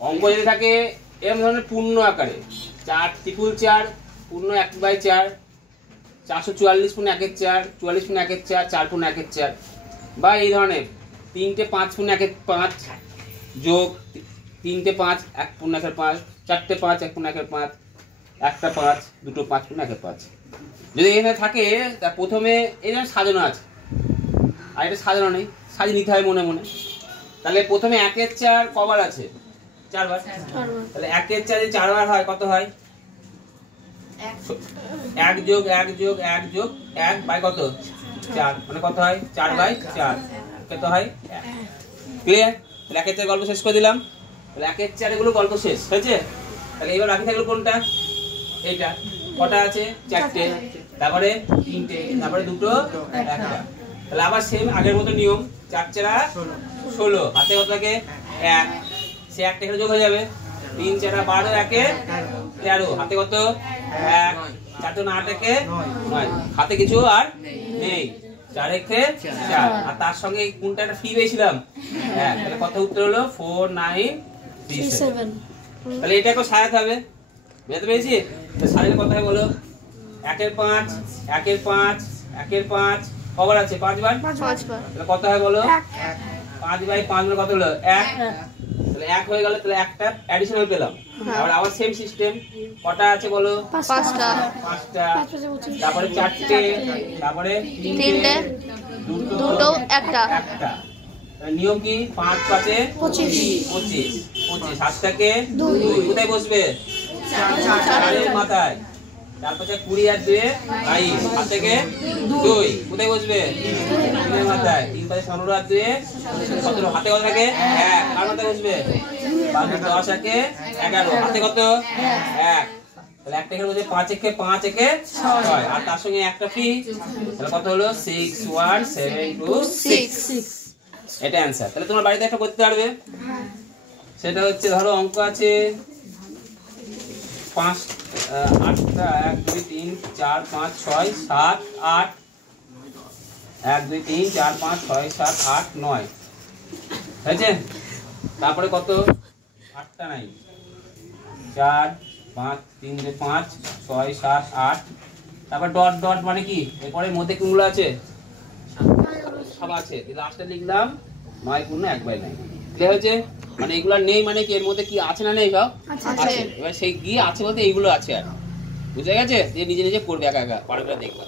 অঙ্ক যদি থাকে এরকম ধরনের পূর্ণ আকারে 4 ত্রিপুল 4 পূর্ণ 1/4 444 গুণ 1 এর 4 44 গুণ 1 এর 4 4 গুণ 1 এর 4 বা এই ধরনের 3টে 5 গুণ 1 এর 5 যোগ 3টে 5 1 গুণ 1 এর 5 4টে 5 1 গুণ 1 এর 5 একটা 5 দুটো 5 গুণ 1 এর 5 যদি এখানে থাকে তা প্রথমে এখানে সাজানো আছে আর এটা সাজানো নেই সাজিয়ে নিতে হয় মনে মনে তাহলে প্রথমে 1 এর 4 কবার আছে 4 বার তাহলে 1 এর 4 যদি 4 বার হয় কত হয় 1 যোগ 1 যোগ 1 যোগ 1 বাই কত 4 মানে কত হয় 4/4 কত হয় 1 ক্লিয়ার তাহলে 1 এর 4 গল্প শেষ করে দিলাম তাহলে 1 এর 4 এগুলো গল্প শেষ হয়েছে তাহলে এবার বাকি থাকলো কোনটা এইটা কটা আছে 4টে তারপরে 3টে তারপরে দুটো একটা তাহলে আবার সেম আগের মতো নিয়ম 4 4 16 হাতে কত থাকে 1 সে একটা এখানে যোগ হয়ে যাবে 3 4 12 1 13 হাতে কত 1 4 2 8 1 9 হাতে কিছু আর নেই 4 1 4 আর তার সঙ্গে কোনটা একটা ফ্রি পেয়েছিলাম তাহলে কত উত্তর হলো 4937 তাহলে এটা একটু সাজাতে হবে বুঝতে পেরেছি সাজালে কত হয় বলো 1 এর 5 1 এর 5 1 এর 5 কবার আছে 5 বার তাহলে কত হয় বলো 5/5 মানে কত হলো 1 তাহলে 1 হয়ে গেল তাহলে একটা অ্যাডিশনাল পেলাম আবার সেম সিস্টেম কটা আছে বলো 5টা তারপরে 4টে তারপরে 3টে দুটো একটা নিয়ম কি 5 5 এ 25 হাত থেকে 2 কোথায় বসবে 4 এর মাথায় তারপরে 20 আর 2 22 হাত থেকে 2 কোথায় বসবে 3 এর মাথায় 3 পাশে 15 আর 2 17 হাতে কত থাকে 1 কার মাথায় বসবে 10 একে 11 হাতে কত 1 তাহলে একটা এখানে বসে 5 একে 5 একে 6 আর তার সঙ্গে একটা ফ্রি তাহলে কত হলো 61726 এটা অ্যানসার তাহলে তোমার বাড়িতে একটা করতে পারবে সেটা হচ্ছে ধরো অঙ্ক আছে 5 8টা 1 2 3 4 5 6 7 8 1 2 3 4 5 6 7 8 9 হয়েছে তারপরে কত 8টা নাই 4 5 3 2 5 6 7 8 তারপর ডট ডট মানে কি এরপরে মধ্যে কোনগুলো আছে সব আছে লাস্টে লিখলাম 9 পূর্ণ 1/9 ক্লিয়ার হয়েছে মানে এগুলো নেই মানে কি এর মধ্যে কি আছে না নেই সব আছে এবার সেই কি আছে বলতে এইগুলো আছে আর বুঝে গেছে যে নিজে নিজে করবে একা একা পারবে দেখবা